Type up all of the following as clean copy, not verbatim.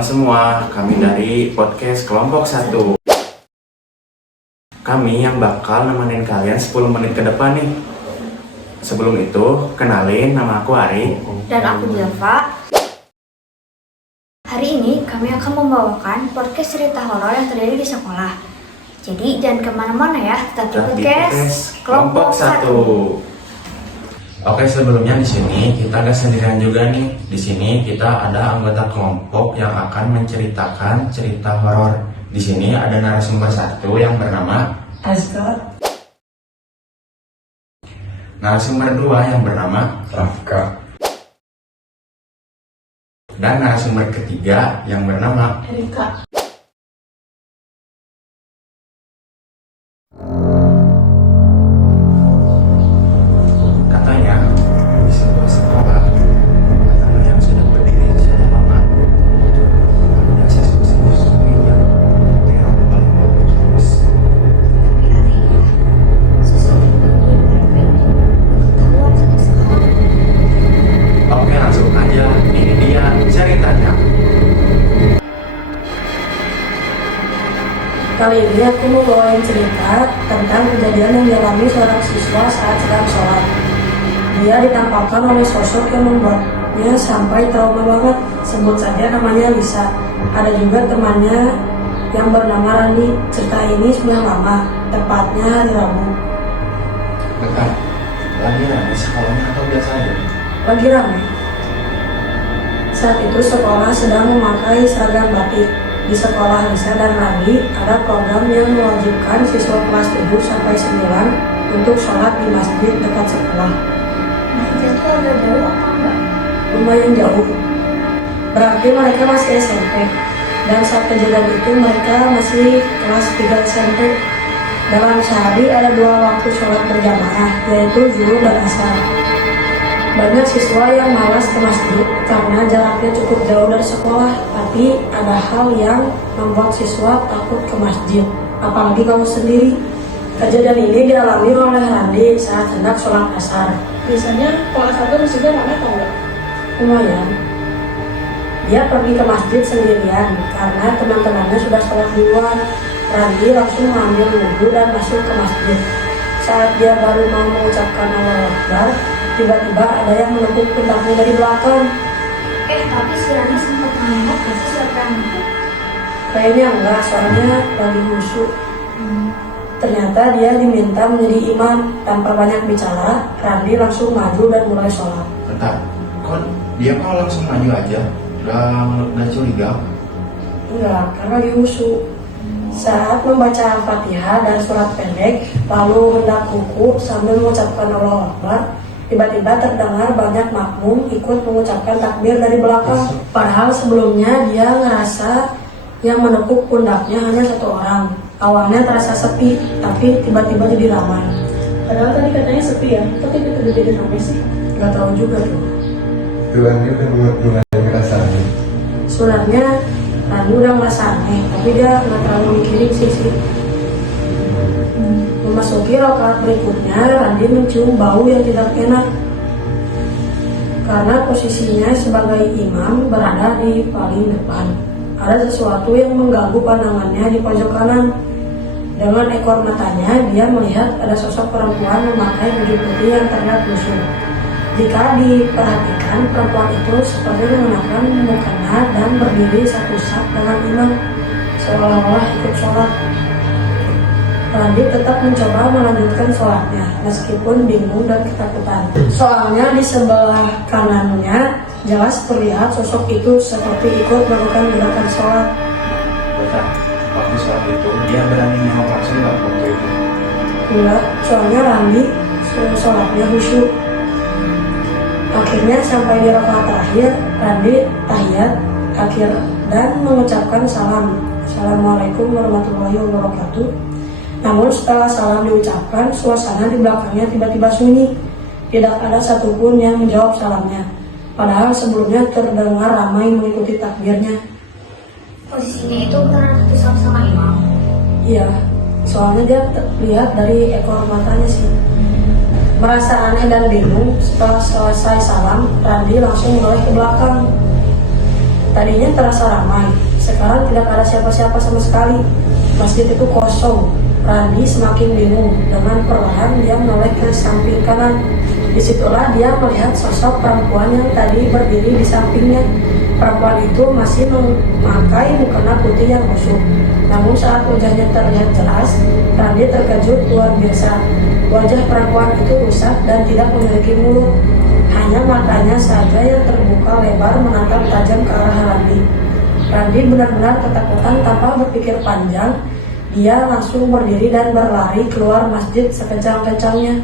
teman-teman semua, kami dari podcast Kelompok 1. Kami yang bakal nemenin kalian 10 menit ke depan nih. Sebelum itu, kenalin, nama aku Ari. Dan aku Java. Hari ini kami akan membawakan podcast cerita horor yang terjadi di sekolah. Jadi jangan kemana-mana ya, tetap di podcast Kelompok 1. Oke, sebelumnya di sini kita nggak sendirian juga nih. Di sini kita ada anggota kelompok yang akan menceritakan cerita horor. Di sini ada narasumber satu yang bernama Azkar, narasumber dua yang bernama Rafka, dan narasumber ketiga yang bernama Erika. Katanya di sebuah sekolah yang sudah berdiri sudah lama itu ada siswa-siswi yang teror paling bagus. Oke, langsung aja, ini dia ceritanya. Kali ini aku mau bawain cerita tentang kejadian yang dialami seorang siswa saat sedang sholat. Dia ditampakkan oleh sosok yang membuatnya sampai trauma banget. Sebut saja namanya Lisa. Ada juga temannya yang bernama Randi. Cerita ini sudah lama, tepatnya hari Rabu. Bentar, lagi di sekolahnya atau biasa aja? Lagi ramai. Saat itu sekolah sedang memakai seragam batik. Di sekolah Lisa dan Randi ada program yang mewajibkan siswa kelas 7 sampai 9 untuk sholat di masjid dekat sekolah. Masjid itu agak jauh apa enggak? Lumayan jauh. Berarti mereka masih SMP. Dan saat kejadian itu mereka masih kelas 3 SMP. Dalam sehari ada 2 waktu sholat berjamaah, yaitu zuhur dan asar. Banyak siswa yang malas ke masjid karena jaraknya cukup jauh dari sekolah, tapi ada hal yang membuat siswa takut ke masjid, apalagi kalau sendiri. Kejadian ini dialami oleh Randi saat hendak sholat asar. Biasanya kalau asar itu masjidnya ramai atau enggak? Lumayan. Dia pergi ke masjid sendirian karena teman-temannya sudah sholat duluan. Randi langsung mengambil wudhu dan masuk ke masjid. Saat dia baru mau mengucapkan Allahu Akbar, tiba-tiba ada yang menepuk pundaknya dari belakang. Tapi si Rani sempat menengok gak sih siapa yang itu? Kayaknya enggak, soalnya lagi khusyuk. Ternyata dia diminta menjadi imam. Tanpa banyak bicara, Randi langsung maju dan mulai sholat. Bentar, kok dia kok langsung maju aja? Udah curiga? Enggak, karena lagi khusyuk. Saat membaca Al-Fatihah dan surat pendek, lalu hendak ruku sambil mengucapkan Allahu Akbar, tiba-tiba terdengar banyak makmum ikut mengucapkan takbir dari belakang. Padahal sebelumnya dia ngerasa yang menepuk pundaknya hanya satu orang. Awalnya terasa sepi, tapi tiba-tiba jadi ramai. Padahal tadi katanya sepi ya, tapi kita jadi ramai sih. Gak tahu juga tuh. Tuhan udah mulai ngerasa aneh. Sebenarnya Rani udah ngerasa aneh, tapi dia nggak terlalu mikirin sih. Memasuki rakaat berikutnya, Randi mencium bau yang tidak enak. Karena posisinya sebagai imam berada di paling depan, ada sesuatu yang mengganggu pandangannya di pojok kanan. Dengan ekor matanya, dia melihat ada sosok perempuan memakai baju putih yang terlihat lusuh. Jika diperhatikan, perempuan itu seperti mengenakan mukena dan berdiri satu saf dengan imam, seolah-olah ikut sholat. Randi tetap mencoba melanjutkan sholatnya, meskipun bingung dan ketakutan. Soalnya di sebelah kanannya jelas terlihat sosok itu seperti ikut melakukan gerakan sholat. Bentar, waktu sholat itu dia berani nengok langsung nggak waktu itu? Enggak, soalnya Randi sholatnya khusyuk. Akhirnya sampai di rakaat terakhir, Randi tahiyat akhir dan mengucapkan salam. Assalamualaikum warahmatullahi wabarakatuh. Namun setelah salam diucapkan, suasana di belakangnya tiba-tiba sunyi. Tidak ada satupun yang menjawab salamnya. Padahal sebelumnya terdengar ramai mengikuti takbirnya. Posisinya itu beneran satu sama imam. Iya, soalnya dia lihat dari ekor matanya sih. Merasa aneh dan bingung, setelah selesai salam, Randi langsung menoleh ke belakang. Tadinya terasa ramai, sekarang tidak ada siapa-siapa sama sekali. Masjid itu kosong. Randi semakin bingung. Dengan perlahan dia menoleh ke samping kanan. Disitulah dia melihat sosok perempuan yang tadi berdiri di sampingnya. Perempuan itu masih memakai mukena putih yang busuk. Namun saat wajahnya terlihat jelas, Randi terkejut luar biasa. Wajah perempuan itu rusak dan tidak memiliki mulut. Hanya matanya saja yang terbuka lebar menatap tajam ke arah Randi. Randi benar-benar ketakutan tanpa berpikir panjang. Dia langsung berdiri dan berlari keluar masjid sekencang-kencangnya.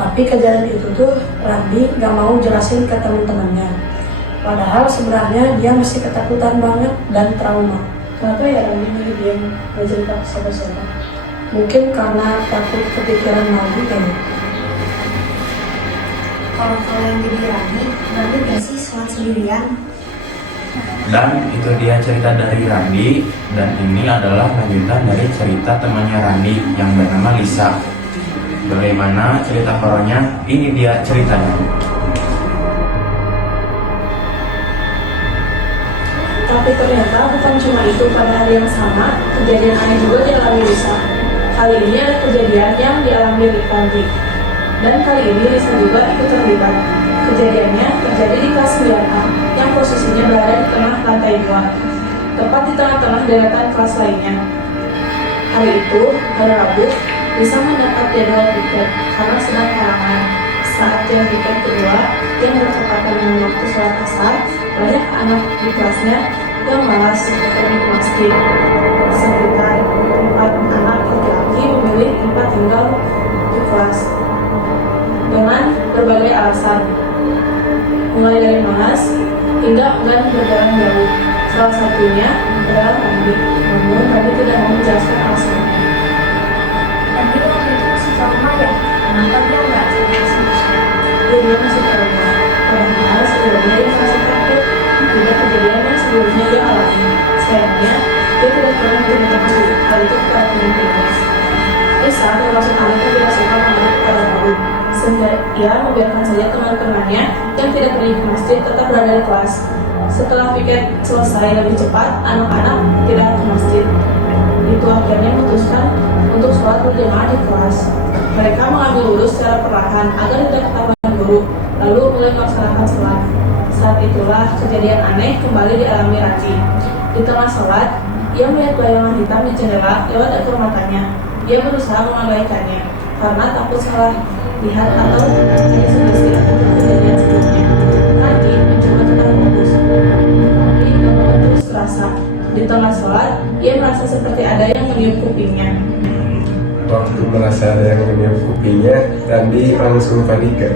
Tapi kejadian itu tuh Randi gak mau jelasin ke teman-temannya. Padahal sebenarnya dia masih ketakutan banget dan trauma. Kenapa ya Randi milih diam, gak cerita ke siapa-siapa? Mungkin karena takut kepikiran lagi kayaknya. Kalau kalian jadi Randi gak sih sholat sendirian? Dan itu dia cerita dari Randi, dan ini adalah lanjutan dari cerita temannya Randi yang bernama Lisa. Bagaimana cerita horornya? Ini dia ceritanya. Tapi ternyata bukan cuma itu, pada hari yang sama, kejadian aneh juga dialami Lisa. Kali ini ada kejadian yang dialami Randi. Dan kali ini Lisa juga ikut terlibat. Kejadiannya terjadi di kelas 9A yang posisinya berada di tengah lantai 2, tepat di tengah-tengah deretan kelas lainnya. Hari itu, hari Rabu, Lisa mendapat jadwal piket karena sedang halangan. Saat jam piket kedua yang bertepatan dengan waktu sholat asar, banyak anak di kelasnya yang malas untuk pergi ke masjid. Sekitar 4 anak laki-laki memilih tempat tinggal di kelas dengan berbagai alasan, mulai dari malas hingga enggan berjalan jauh. Salah satunya adalah Randi, namun Randi tidak mau menjelaskan alasannya. Randi waktu itu masih trauma ya? Kenapa dia nggak cerita sama siapa? Dia masih trauma, padahal sebelumnya dia merasa takut tidak kejadian yang sebelumnya dia alami. Sayangnya, dia tidak pernah menceritakan hal itu kepada teman-temannya. Lisa termasuk anak yang tidak suka mengalir kepada baru, sehingga ia membiarkan saja teman-temannya yang tidak pergi ke masjid tetap berada di kelas. Setelah piket selesai lebih cepat, anak-anak tidak ke masjid. Itu akhirnya memutuskan untuk sholat berjamaah di kelas. Mereka mengambil wudhu secara perlahan agar tidak ketahuan guru, lalu mulai melaksanakan sholat. Saat itulah kejadian aneh kembali dialami Randi. Di tengah sholat, ia melihat bayangan hitam di jendela lewat ekor matanya. Dia berusaha mengabaikannya karena takut salah lihat atau hanya selisih untuk kejadian sebelumnya. Randi mencoba tetap fokus, tapi gangguan terus terasa. Di tengah sholat, ia merasa seperti ada yang meniup kupingnya. Waktu merasa ada yang meniup kupingnya, Randi langsung panik kan?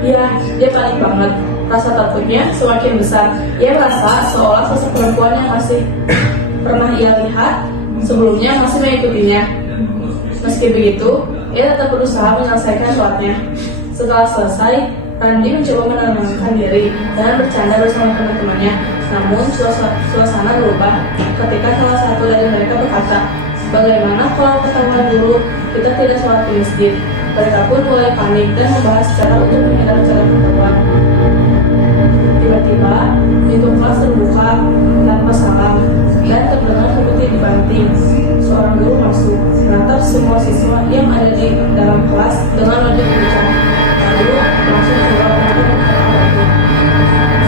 Iya, dia panik banget. Rasa takutnya semakin besar. Ia merasa seolah sosok perempuan yang masih pernah ia lihat sebelumnya masih mengikutinya. Meski begitu, ia tetap berusaha menyelesaikan sholatnya. Setelah selesai, Randi mencoba menenangkan diri dan bercanda bersama teman-temannya. Namun suasana berubah ketika salah satu dari mereka berkata, "Bagaimana kalau ketahuan dulu kita tidak sholat di masjid?" Mereka pun mulai panik dan membahas cara untuk menghindar ketahuan. Tiba-tiba, pintu kelas terbuka tanpa salam dan terdengar seperti dibanting. Seorang guru masuk, menatap semua siswa yang ada di dalam kelas dengan wajah pucat, lalu langsung keluar untuk membantu.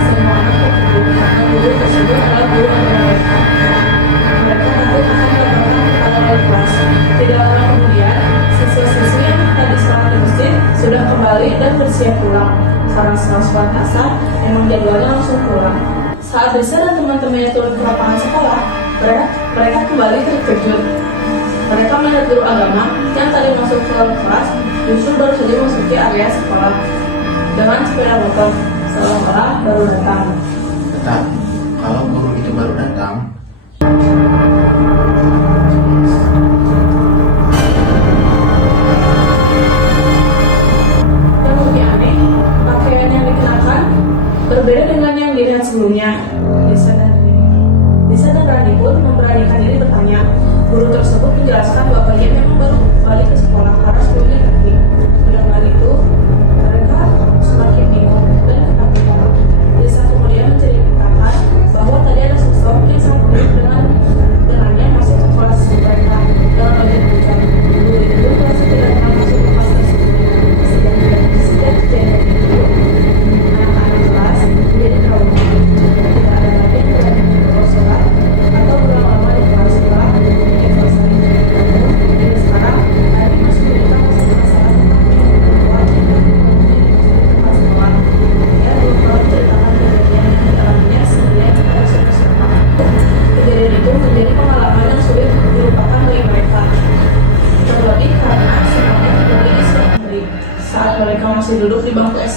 Semua anak terkejut karena guru tersebut adalah guru agama mereka. Mereka takut akan mendapatkan kepada wali kelas. Tidak lama kemudian, siswa-siswi yang tadi selama di masjid sudah kembali dan bersiap pulang. Karena setelah sholat asar, memang jadwalnya langsung pulang. Saat Lisa dan teman-temannya turun ke lapangan sekolah, mereka kembali terkejut. Mereka melihat guru agama yang tadi masuk ke kelas justru baru saja memasuki area sekolah dengan sepeda motor, seolah-olah baru datang. Tetap, kalau guru itu baru datang, Yang lebih aneh, pakaian yang dikenakan berbeda dengan yang dilihat sebelumnya. Lisa dan Randi pun memberanikan diri bertanya. Guru tersebut menjelaskan bahwa dia memang baru balik ke sekolah karena sebelumnya nanti. Mendengar itu, mereka semakin bingung dan ketakutan. Lisa kemudian menceritakan bahwa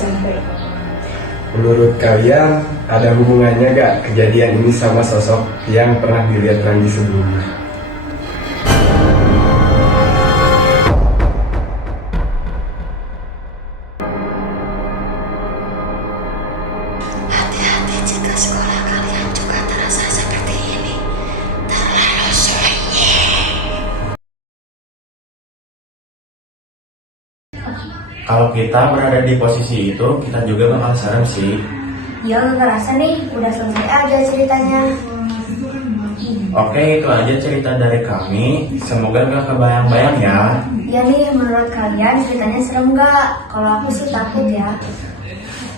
SMP. Menurut kalian ada hubungannya gak kejadian ini sama sosok yang pernah dilihat Randi sebelumnya? Hati-hati jika sekolah kalian juga terasa seperti ini. Terlalu sunyi. Kalau kita berada di posisi itu, kita juga bakal serem sih. Ya nggak ngerasa nih, udah selesai aja ceritanya. Oke, itu aja cerita dari kami. Semoga gak kebayang-bayang ya. Ya nih, menurut kalian ceritanya serem nggak? Kalau aku sih takut ya.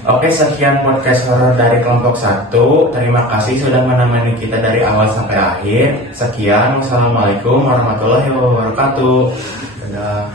Oke, sekian podcast horor dari kelompok 1. Terima kasih sudah menemani kita dari awal sampai akhir. Sekian, wassalamualaikum warahmatullahi wabarakatuh. Dadah.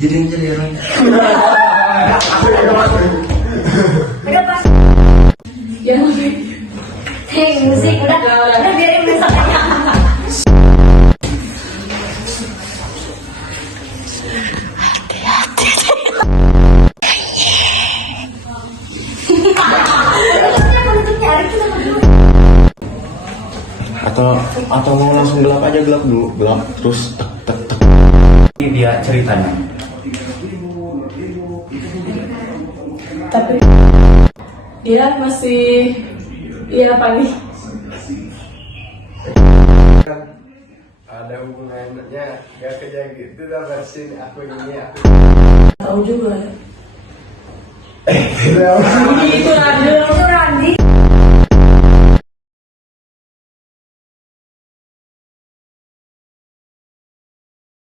Jadi Udah pas. Ya, Hei, musik udah biarin musik aja. Atau mau langsung gelap aja, gelap dulu, gelap terus tek tek tek. Ini dia ceritanya. tapi dia masih iya panik. Ada hubungannya gak kayak gitu dah versi aku ini aku. Tahu juga ya. Itu ada. Itu Randi.